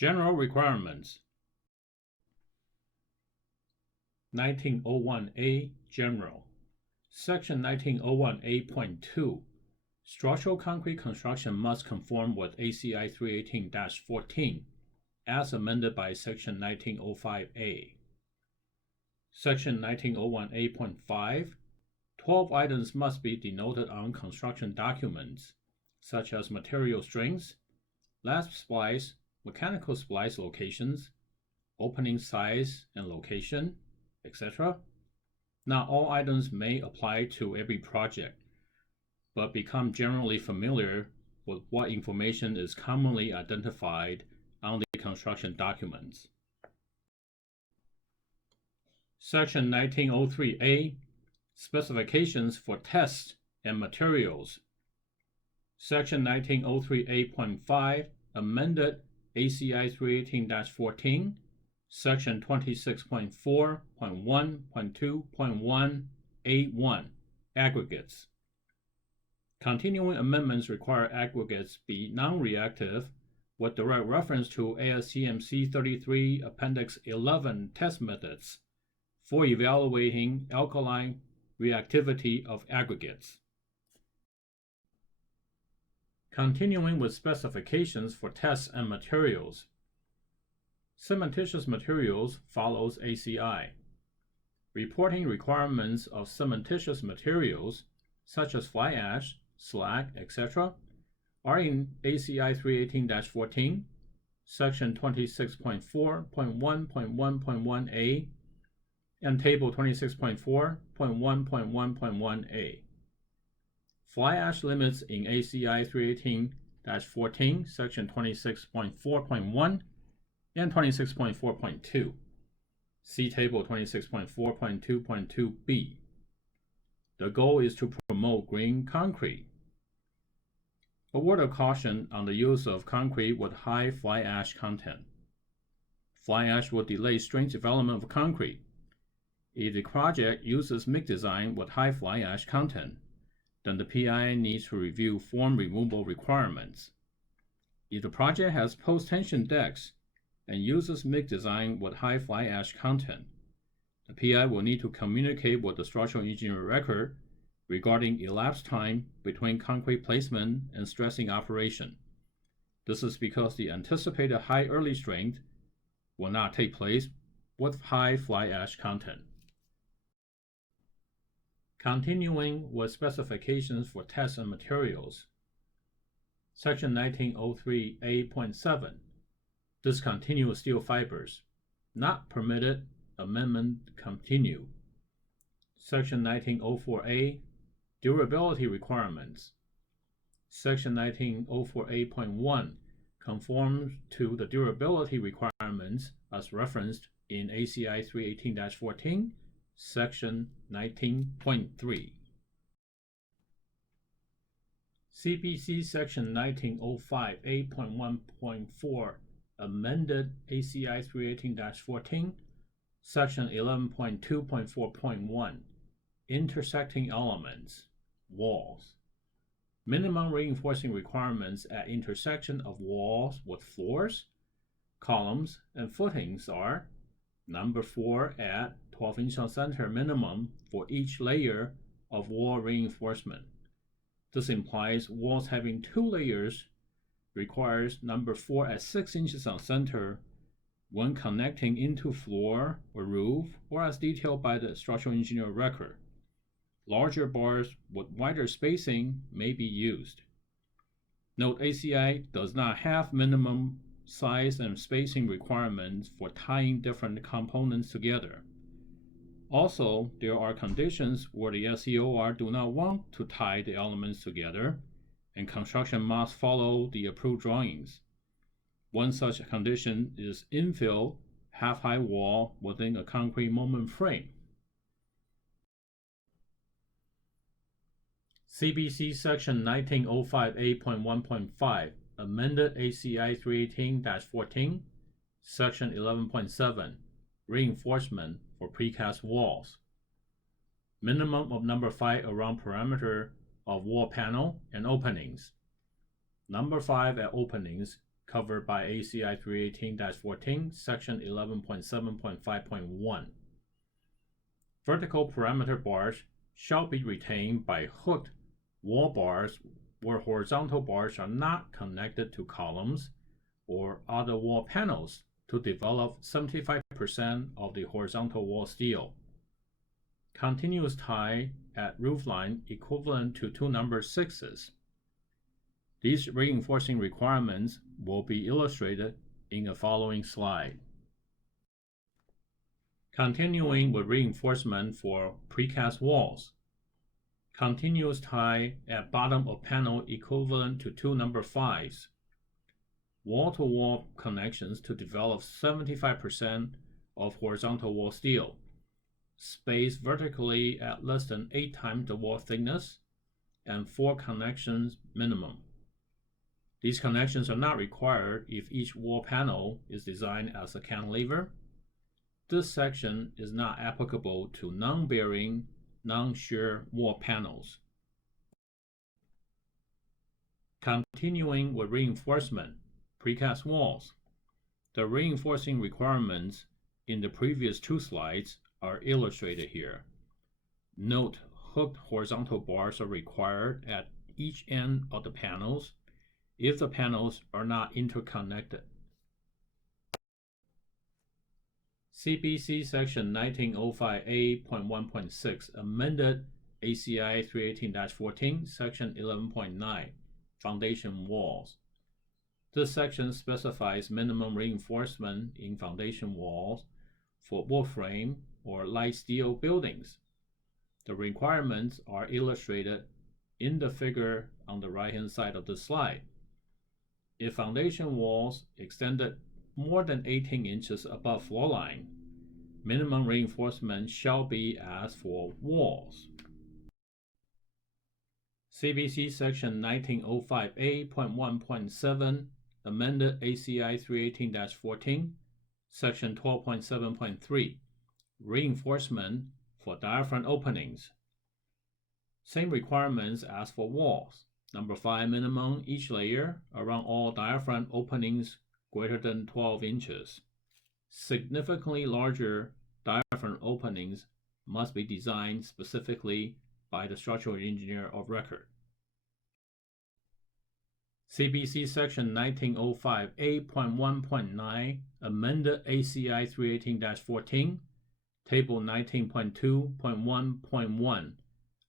General Requirements 1901A General Section 1901A.2 Structural concrete construction must conform with ACI 318-14 as amended by Section 1905A. Section 1901A.5 12 items must be denoted on construction documents, such as material strengths, last splice, mechanical splice locations, opening size and location, etc. Not all items may apply to every project, but become generally familiar with what information is commonly identified on the construction documents. Section 1903A Specifications for tests and materials. Section 1903A.5 Amended ACI 318-14, Section 26.4.1.2.1A1 Aggregates. Continuing amendments require aggregates be non-reactive with direct reference to ASTM C33 Appendix 11 test methods for evaluating alkaline reactivity of aggregates. Continuing with specifications for tests and materials. Cementitious materials follows ACI. Reporting requirements of cementitious materials, such as fly ash, slag, etc., are in ACI 318-14, Section 26.4.1.1.1a, and Table 26.4.1.1.1a. Fly ash limits in ACI 318-14, Section 26.4.1 and 26.4.2. See Table 26.4.2.2b. The goal is to promote green concrete. A word of caution on the use of concrete with high fly ash content. Fly ash will delay strength development of concrete. If the project uses mix design with high fly ash content, then the PI needs to review form removal requirements. If the project has post-tension decks and uses mix design with high fly ash content, the PI will need to communicate with the structural engineer record regarding elapsed time between concrete placement and stressing operation. This is because the anticipated high early strength will not take place with high fly ash content. Continuing with specifications for tests and materials. Section 1903A.7 Discontinuous steel fibers. Not permitted. Amendment continue. Section 1904A Durability requirements. Section 1904A.1 conforms to the durability requirements as referenced in ACI 318-14, Section 19.3. CBC Section 1905A.1.4 amended ACI 318-14, Section 11.2.4.1 Intersecting elements, walls. Minimum reinforcing requirements at intersection of walls with floors, columns, and footings are number 4 at 12-inch center minimum for each layer of wall reinforcement. This implies walls having 2 layers requires number 4 at 6 inches on center when connecting into floor or roof or as detailed by the structural engineer record. Larger bars with wider spacing may be used. Note ACI does not have minimum size and spacing requirements for tying different components together. Also, there are conditions where the SEOR do not want to tie the elements together, and construction must follow the approved drawings. One such condition is infill half-height wall within a concrete moment frame. CBC Section 1905A.1.5 amended ACI 318-14, Section 11.7 Reinforcement for precast walls. Minimum of number 5 around perimeter of wall panel and openings. Number 5 at openings covered by ACI 318-14, Section 11.7.5.1. Vertical parameter bars shall be retained by hooked wall bars where horizontal bars are not connected to columns or other wall panels to develop 75% of the horizontal wall steel. Continuous tie at roofline equivalent to 2 number 6s. These reinforcing requirements will be illustrated in the following slide. Continuing with reinforcement for precast walls. Continuous tie at bottom of panel equivalent to 2 number 5s. Wall-to-wall connections to develop 75% of horizontal wall steel. Spaced vertically at less than 8 times the wall thickness, and 4 connections minimum. These connections are not required if each wall panel is designed as a cantilever. This section is not applicable to non-bearing, non-shear wall panels. Continuing with reinforcement, precast walls. The reinforcing requirements in the previous 2 slides are illustrated here. Note, hooked horizontal bars are required at each end of the panels if the panels are not interconnected. CBC Section 1905A.1.6 amended ACI 318-14, Section 11.9, Foundation walls. This section specifies minimum reinforcement in foundation walls for wood frame or light steel buildings. The requirements are illustrated in the figure on the right-hand side of the slide. If foundation walls extended more than 18 inches above floor line, minimum reinforcement shall be as for walls. CBC Section 1905A.1.7 amended ACI 318-14, Section 12.7.3, reinforcement for diaphragm openings. Same requirements as for walls. Number 5 minimum each layer around all diaphragm openings greater than 12 inches. Significantly larger diaphragm openings must be designed specifically by the structural engineer of record. CBC Section 1905A.1.9 amended ACI 318-14, Table 19.2.1.1,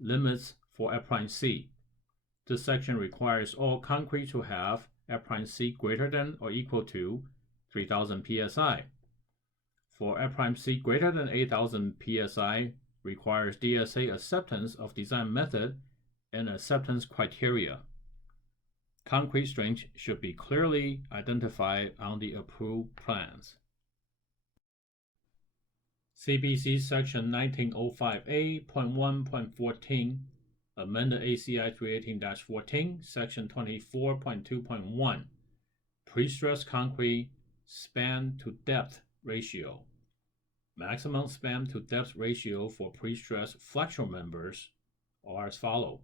limits for F'(C). This section requires all concrete to have F'(C) greater than or equal to 3000 psi. For F'(C) greater than 8000 psi requires DSA acceptance of design method and acceptance criteria. Concrete strength should be clearly identified on the approved plans. CBC Section 1905A.1.14 amended ACI 318-14, Section 24.2.1, pre-stressed concrete span to depth ratio. Maximum span to depth ratio for pre-stressed flexural members are as follows.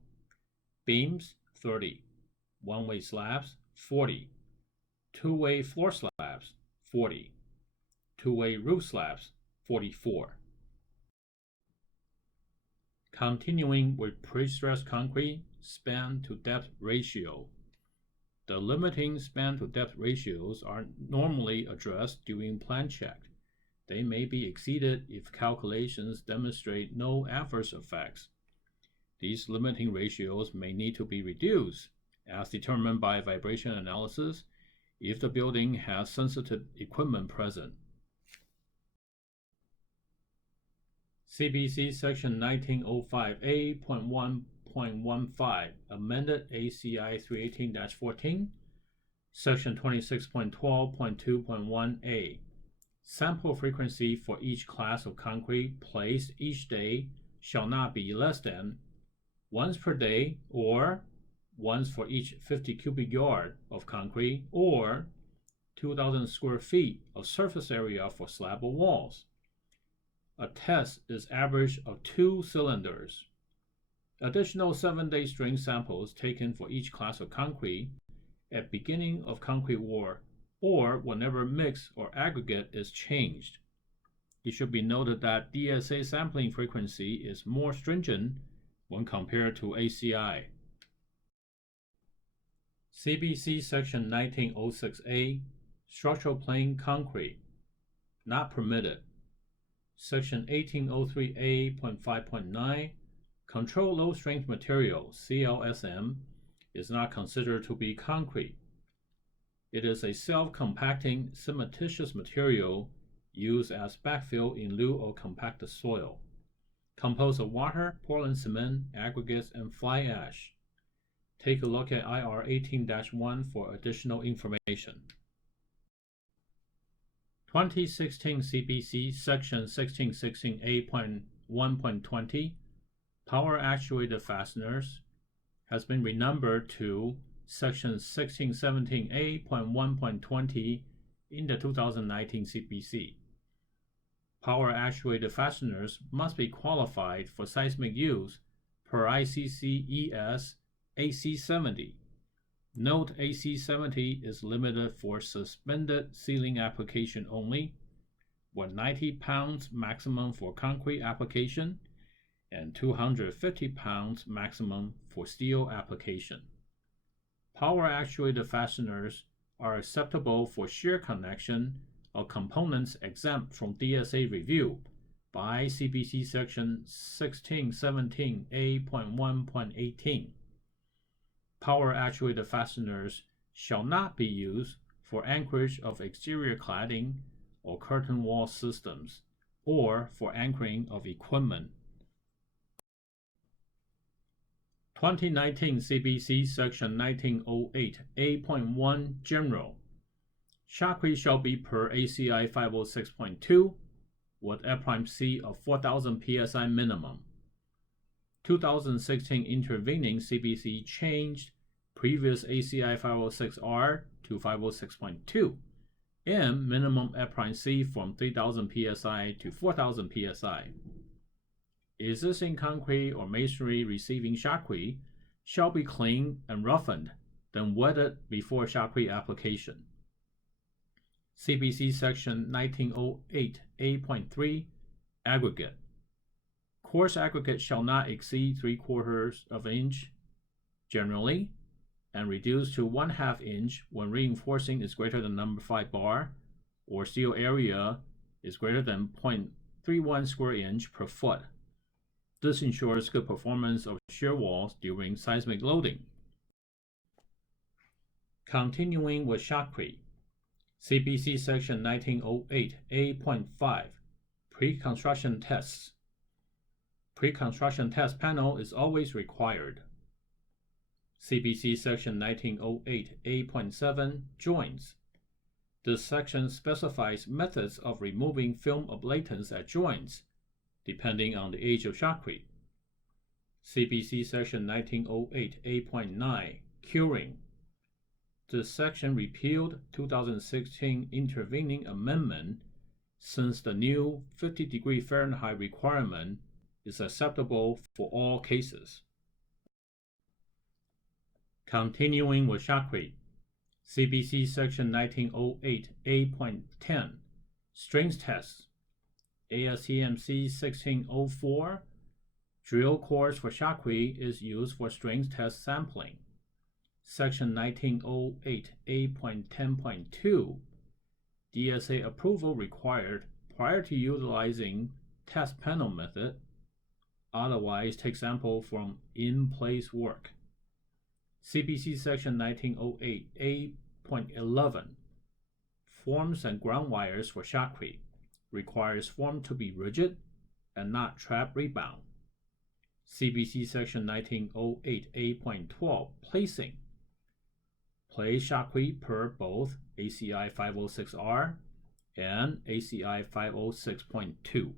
Beams 30, one-way slabs 40, two-way floor slabs 40, two-way roof slabs 44. Continuing with pre-stressed concrete span to depth ratio. The limiting span to depth ratios are normally addressed during plan check. They may be exceeded if calculations demonstrate no adverse effects. These limiting ratios may need to be reduced, as determined by vibration analysis, if the building has sensitive equipment present. CBC Section 1905A.1.15 amended ACI 318-14, Section 26.12.2.1a. Sample frequency for each class of concrete placed each day shall not be less than once per day or once for each 50 cubic yard of concrete or 2,000 square feet of surface area for slab or walls. A test is average of 2 cylinders. Additional 7-day string samples taken for each class of concrete at beginning of concrete war or whenever mix or aggregate is changed. It should be noted that DSA sampling frequency is more stringent when compared to ACI. CBC Section 1906A, Structural Plain Concrete, not permitted. Section 1803A.5.9, Control Low Strength Material, CLSM, is not considered to be concrete. It is a self-compacting cementitious material used as backfill in lieu of compacted soil, composed of water, Portland cement, aggregates, and fly ash. Take a look at IR 18-1 for additional information. 2016 CBC Section 1616A.1.20, Power Actuated Fasteners, has been renumbered to Section 1617A.1.20 in the 2019 CBC. Power actuated fasteners must be qualified for seismic use per ICC-ES AC70. Note AC70 is limited for suspended ceiling application only, with 90 pounds maximum for concrete application and 250 pounds maximum for steel application. Power actuated fasteners are acceptable for shear connection of components exempt from DSA review by CBC Section 1617A.1.18. Power actuated fasteners shall not be used for anchorage of exterior cladding or curtain wall systems, or for anchoring of equipment. 2019 CBC Section 1908A.1 General. Shotcrete shall be per ACI 506.2 with F'(C) of 4,000 psi minimum. 2016 intervening CBC changed previous ACI 506R to 506.2 and minimum F'(C) from 3,000 psi to 4,000 psi. Existing concrete or masonry receiving shotcrete shall be cleaned and roughened, then wetted before shotcrete application. CBC Section 1908A.3 Aggregate. Coarse aggregate shall not exceed 3/4 of an inch generally, and reduced to 1/2 inch when reinforcing is greater than number 5 bar, or steel area is greater than 0.31 square inch per foot. This ensures good performance of shear walls during seismic loading. Continuing with shotcrete. CBC Section 1908A.5 Pre-construction tests. Pre-construction test panel is always required. CBC Section 1908A.7 Joints. This section specifies methods of removing film ablatants at joints, depending on the age of shotcrete. CBC Section 1908A.9 Curing. This section repealed 2016 intervening amendment since the new 50° Fahrenheit requirement is acceptable for all cases. Continuing with shotcrete. CBC Section 1908A.10 Strength Tests. ASTM C1604 Drill course for shotcrete is used for strength test sampling. Section 1908A.10.2 DSA approval required prior to utilizing test panel method. Otherwise, take sample from in-place work. CBC Section 1908A.11 Forms and ground wires for shotcrete. Requires form to be rigid and not trap rebound. CBC Section 1908A.12 Placing. Place shotcrete per both ACI 506R and ACI 506.2.